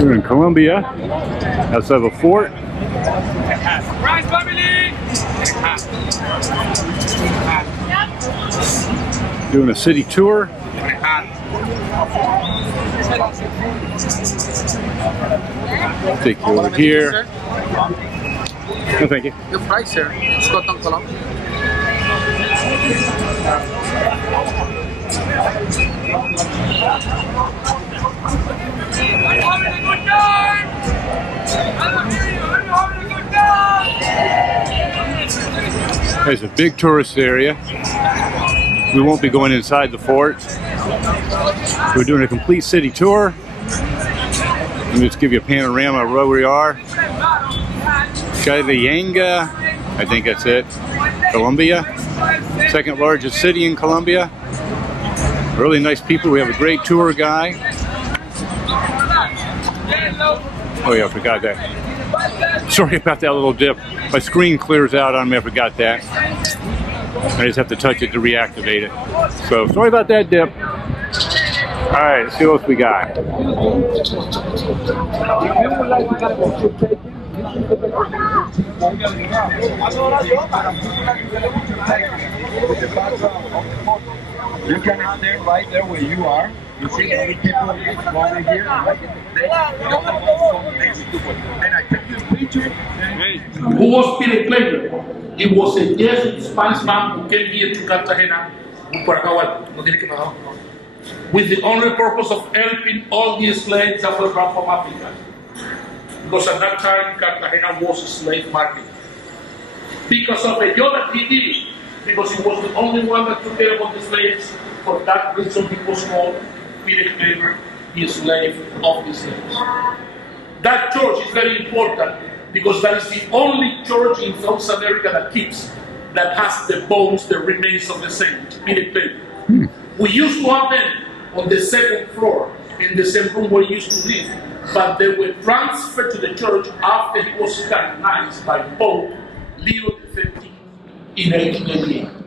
We're in Columbia, outside of a fort. Doing a city tour. Take you over here. No, thank you. The price here, Scott on Columbia. I'm having a good time! I'm having a good time! There's a big tourist area. We won't be going inside the fort. We're doing a complete city tour. Let me just give you a panorama of where we are. Cartagena, I think that's it. Columbia, second largest city in Colombia. Really nice people. We have a great tour guide. Oh yeah, I forgot that. Sorry about that little dip. My screen clears out on me, I forgot that. I just have to touch it to reactivate it. So, sorry about that dip. Alright, let's see what else we got. You can stand right there where you are. You see any people going here? Then I take this picture. Who was Peter Claver? He was a Jesuit Spanish man who came here to Cartagena with the only purpose of helping all the slaves that were brought from Africa. Because at that time, Cartagena was a slave market. Because of the job that he did, because he was the only one that took care of the slaves, for that reason he was called Peter Claver, the slave of the slaves. That church is very important because that is the only church in South America that has the bones, the remains of the saint, Peter Claver. We used to have them on the second floor in the same room where he used to live, but they were transferred to the church after he was canonized by Pope Leo XIII in 1888.